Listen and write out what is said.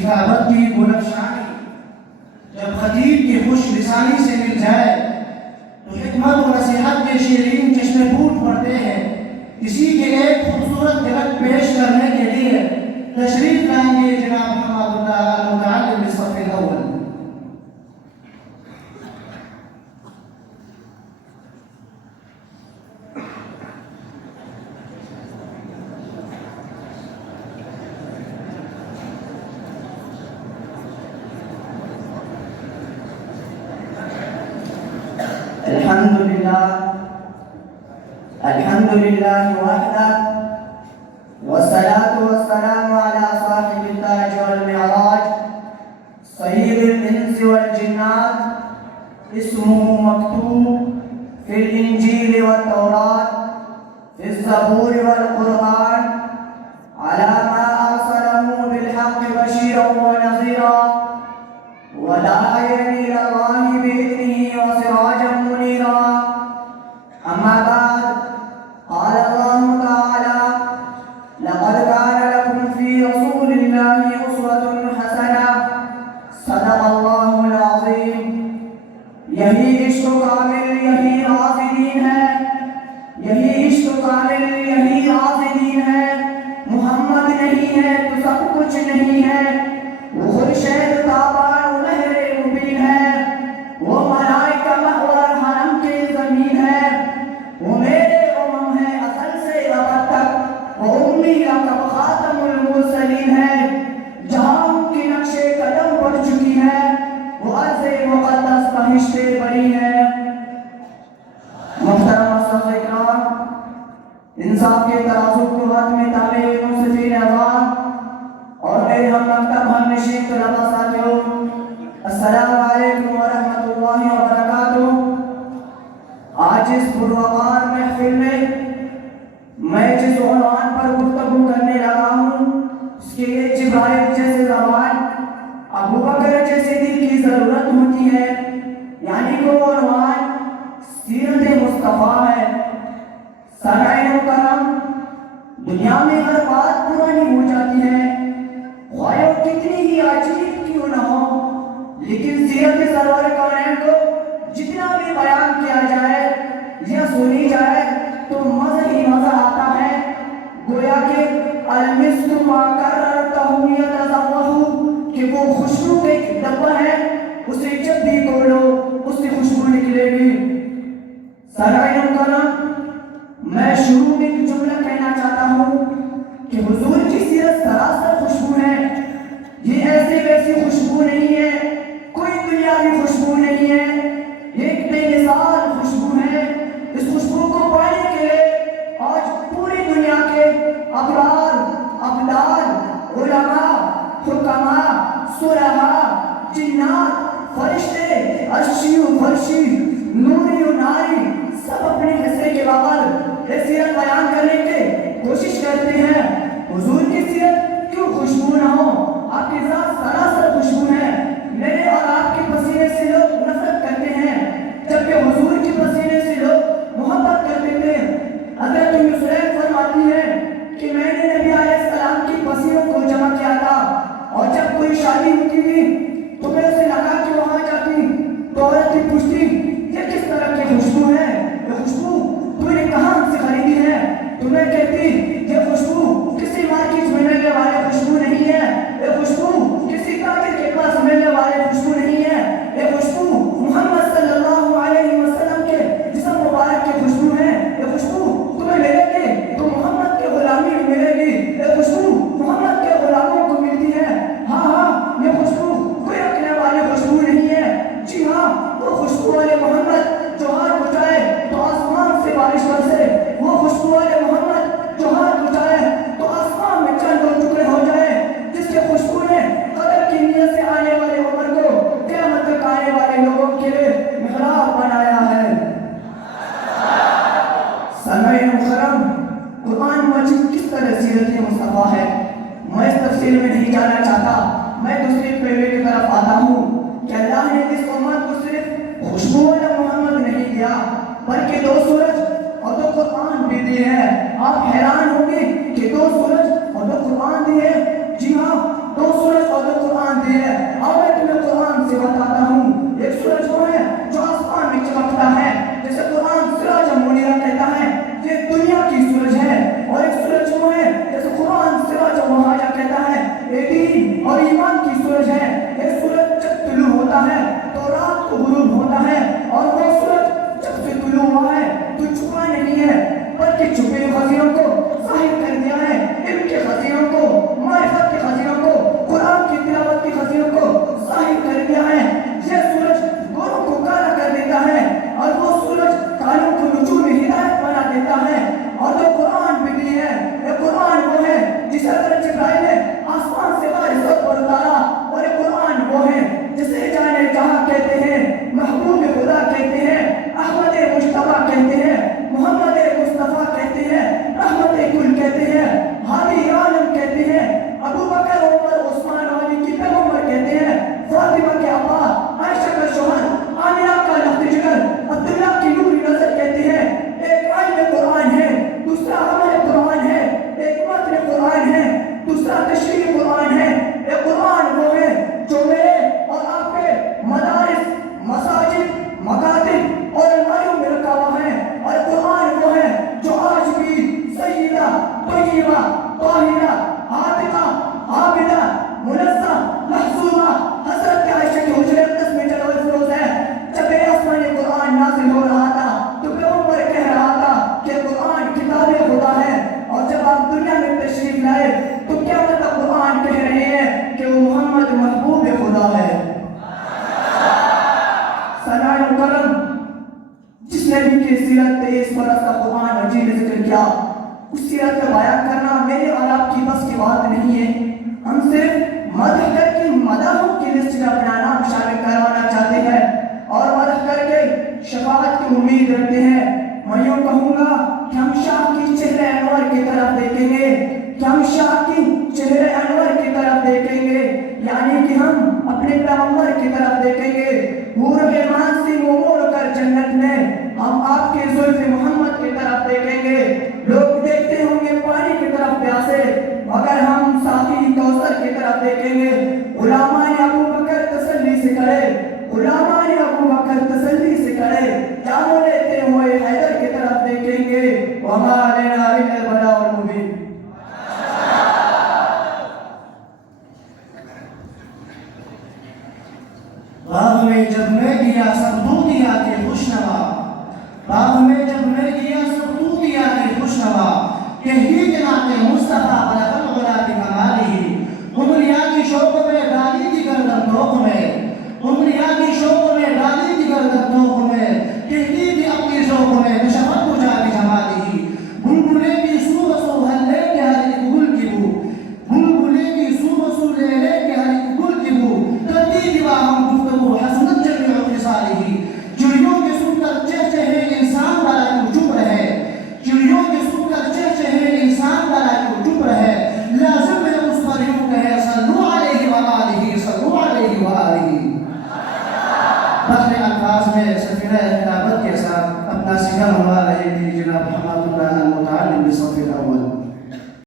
کتابت کی گلفشانی جب خطیب کی خوش لسانی سے مل جائے تو حکمت و نصیحت کے شیرین چشمے پھوٹ پڑتے ہیں۔ اسی کے ایک خوبصورت جھلک پیش کرنے کے لیے تشریف لائیں گے جناب محمد اللہ المتعلم بالصف الاول۔ الحمد لله وحده والصلاة والسلام على صاحب التاج والمعراج سيد الإنس والجنات اسمه مكتوب في الإنجيل والتوراة في الزبور والقرآن على ما أرسله بالحق بشيرا ونذيرا وداعيا إلى الله بإذنه وسراجا منيرا. أما بعد، قال الله تعالى: لقد كان لكم في رسول الله أسوة حسنة. صدق الله العظيم. یہی عشق کامل، یہی راز دین ہے، یہی عشق کامل، یہی راز دین ہے. محمد نہیں ہے تو سب کچھ نہیں ہے. وہ خورشید تابان و مہر مبین ہے، وہ ملائکہ محور حرم کی زمین ہے. وہ میرے امم ہے ازل سے ابد تک، وہ امی لقب خاتم المرسلین ہے. جہاں ان کی نقش قدم پڑ چکی ہے، وہ عرض مقدس بہشت بڑی ہے. محترم اساتذہ اکرام، انصاف کے ترازو کو ہاتھ میں تابع منصفین عوام اور میرے ہم مکتب ہم نشین طلباء ساتھیوں، السلام علیکم ورحمۃ اللہ وبرکاتہ. آج اس پروقار محفل میں جس عنوان پر گفتگو کرنے لگا ہوں اس کے لیے جبرائیل جیسے زبان، ابو بکر جیسے دل کی ضرورت ہوتی ہے. یعنی وہ عنوان سیرت مصطفیٰ ہے. سامعین کرام، دنیا میں ہر بات پرانی ہو جاتی ہے، خواہ وہ کتنی ہی عجیب کیوں نہ ہو، لیکن سیرت سرور کونین کو جتنا بھی بیان کیا جائے یا سنی جائے تو مزہ ہی مزہ آتا ہے. گویا کہ المسک ما کررتہ یتذوہ، کہ وہ خوشبو کا ایک ڈبہ ہے، اسے جب بھی کھولو اس سے خوشبو نکلے گی. سامعین کرام، میں شروع میں ایک جملہ کہنا چاہتا ہوں کہ حضور کی سیرت سراسر خوشبو ہے. یہ ایسی ویسی خوشبو نہیں ہے، کوئی دنیاوی خوشبو نہیں ہے، یہ ایک بے مثال خوشبو ہے. اس خوشبو کو پانے کے لیے آج پوری دنیا کے ابرار، ابدال، علماء، حکماء، صلحاء، جنات، فرشتے، عرشی و فرشی، نوری و ناری، سب اپنے حصے کے بغیر یہ سیرت بیان کرنے کی کوشش کرتے ہیں. حضور کی سیرت کیوں خوشبو نہ ہو؟ آپ کی ذات سراسر خوشبو ہے. میرے اور آپ کے پسینے سے لوگ نفرت کرتے ہیں، جبکہ حضور کے پسینے سے لوگ محبت کرتے تھے. حضرت ام سلیم فرماتی ہے کہ میں نے نبی علیہ السلام کی پسینوں کو جمع کیا تھا، اور جب کوئی شادی ہوتی تھی تو میں اسے لگا کہ وہاں جاتی تو عورتیں پوچھتی یہ کس طرح کی خوشبو ہے، یہ خوشبو تو نے کہاں سے خریدی ہے؟ تو میں کہتی یہ خوشبو کسی مارکیٹ میں ملنے والے خوشبو نہیں ہے، یہ خوشبو کسی تاجر کے پاس ملنے والے خوشبو نہیں ہے، یہ خوشبو محمد صلی اللہ علیہ وسلم کے جسم مبارک کی خوشبو ہے. یہ خوشبو تمہیں ملے گی تو محمد کے غلامی میں ملے گی، یہ خوشبو محمد کے غلاموں کو ملتی ہے. ہاں ہاں، یہ خوشبو کوئی رکھنے والی خوشبو نہیں ہے. جی ہاں، وہ خوشبو والے محمد جو ہاتھ اٹھائے تو آسمان سے بارش برسے، وہ خوشبو والے محمد جو ہاتھ اٹھائے تو آسمان میں چند دو ٹکڑے ہو جائے، جس کے خوشبو نے قدر کی نیت سے آنے والے عمر کو قیامت تک آنے والے لوگوں کے لیے محراب بنایا ہے. سامعین کرام، قرآن مجید کس طرح سیرت مصطفیٰ ہے، میں اس تفصیل میں نہیں جانا چاہتا. میں دوسری پہلے کی طرف آتا ہوں کہ اللہ نے اس امت کو صرف خوشبو والا محمد نہیں دیا بلکہ دو سورج اور دو قرآن بھی دیے ہیں. آپ حیران ہوں گے کہ دو سورج اور دو قرآن دیے. جی ہاں، دو سورج اور دو قرآن بھی ہے. اور میں تمہیں قرآن سے بتاتا ہوں. ایک سورج وہ ہے جو آسمان میں چمکتا ہے, جیسے قرآن سراج منیرہ کہتا ہے, یہ دنیا کی سورج ہے. اور ایک سورج وہ ہے جیسے قرآن سراج وہاجہ کہتا ہے, یہ دین اور ایمان کی سورج ہے. یہ سورج جب طلوع ہوتا ہے تو رات کو غروب ہوتا ہے, اور وہ سورج جب سے طلوع ہوا ہے تو چھپا نہیں ہے بلکہ چھپے خزینوں کو ظاہر کر دیا ہے. علم کے خزینوں کو, معرفت کے خزینوں کو, قرآن کی تلاوت کے خزینوں کو ظاہر کر دیا ہے. یہ سورج گوروں کو کالا کر دیتا ہے, اور وہ سورج کالوں کو نجوم ہدایت بنا دیتا ہے. اور جو قرآن بھی دی ہے, یہ قرآن وہ ہے جسے حضرت جبرائیل نے آسمان سے بارش پر اتارا. اور یہ قرآن وہ ہے جسے جانے جہاں کہتے ہیں, محبوب خدا کہتے ہیں, احمد مجتبیٰ کہتے ہیں, محمد مصطفیٰ کہتے ہیں, رحمت کل کہتے ہیں, ہادی عالم کہتے ہیں, ابو بکر عمر عثمان علی کی پیغمبر کہتے ہیں, فاطمہ کے ابا, عائشہ کا شوہر, آمنہ کا لخت جگر, عبداللہ کی نوری نظر کہتے ہیں. ایک علم قرآن ہے, دوسرا عمل قرآن ہے, ایک متن قرآن ہے, دوسرا تشریح قرآن ہے. ایک قرآن وہ ہے جو میرے اور آپ کے مدارس, مساجد, مکاتب اور الماریوں میں رکھا ہوا ہے. اور قرآن وہ ہے جو آج بھی سیدہ, طیبہ, طاہرہ, عاتقہ, عابدہ, منزہ, محصورہ حضرت عائشہ کی حجرہ اقدس میں جلوہ افروز ہے. جب یہ آسمانی قرآن نازل ہو رہا تھا تو پیغمبر کہہ رہا تھا کہ قرآن کتاب خدا ہے. اور جب آپ دنیا میں تشریف لائے تو کیا مطلب قرآن کہہ رہے ہیں کہ وہ محمد محبوب خدا ہے. سنائے مکرم, جس نبی کی سیرت 23 برس کا قرآن مجید نے ذکر کیا, اس سیرت کا بیان کرنا میرے اور آپ کی بس کی بات نہیں ہے. ہم صرف مدح کر کے مداحوں کی لسٹ میں اپنا نام شامل کروانا چاہتے ہیں اور مدح کر کے شفاعت کی امید رکھتے ہیں. میں یوں کہوں گا کہ ہم شاہ کی چہرے انور کی طرف دیکھیں گے, کہ ہم شاہ کی چہرے انور کی طرف دیکھیں گے, یعنی کہ ہم اپنے پیغمبر کی طرف دیکھیں گے. حور ایمان سے منہ موڑ کر جنت میں ہم آپ کے زلف محمد کی طرف دیکھیں گے. لوگ دیکھتے ہوں گے پانی کی طرف پیاسے, مگر ہم ساقی کوثر کی طرف دیکھیں گے. علماء ابو بکر تسلی سے کھڑے, علماء ابو بکر تسلی سے کھڑے, جانو لیتے ہوئے حیدر کی طرف دیکھیں گے. وما علینا الا البلاغ المبین. باغ میں جب میں گیا سب تو دیا کہ خوشنما, باغ میں جب میں گیا سب تو دیا کہ خوشنما, کہ ہی جنات مصطفیٰ بلغ الغلا بکمالہ. انگلیا کی شوق میں ڈالی تھی گردن توق میں, انگلیا کی شوق میں ڈالی تھی گردن توق میں, کہتی تھی اپنی ذوق میں نشمت بجا بجمالہ. بلبلے کی سو بسو ہلے کے ہر ایک گل کی بو, بلبلے کی سو بسو لے لے کے ہر ایک گل کی بو, کرتی تھی باہم گفتگو حسنت جمع خصالہ. چڑیوں کے سن کر چہچہے انسان والا کیوں چپ رہے, چڑیوں کے سن کر چہچہے انسان والا کیوں چپ رہے. لازم ہے اس پر یوں کہے صلو علیہ وآلہ, صلو علیہ وآلہ. بخر الفاظ میں سفیرہ خلافت کے ساتھ اپنا سکر ہوا رہے تھے جناب حماد اللہ المتعلم بصف الاول.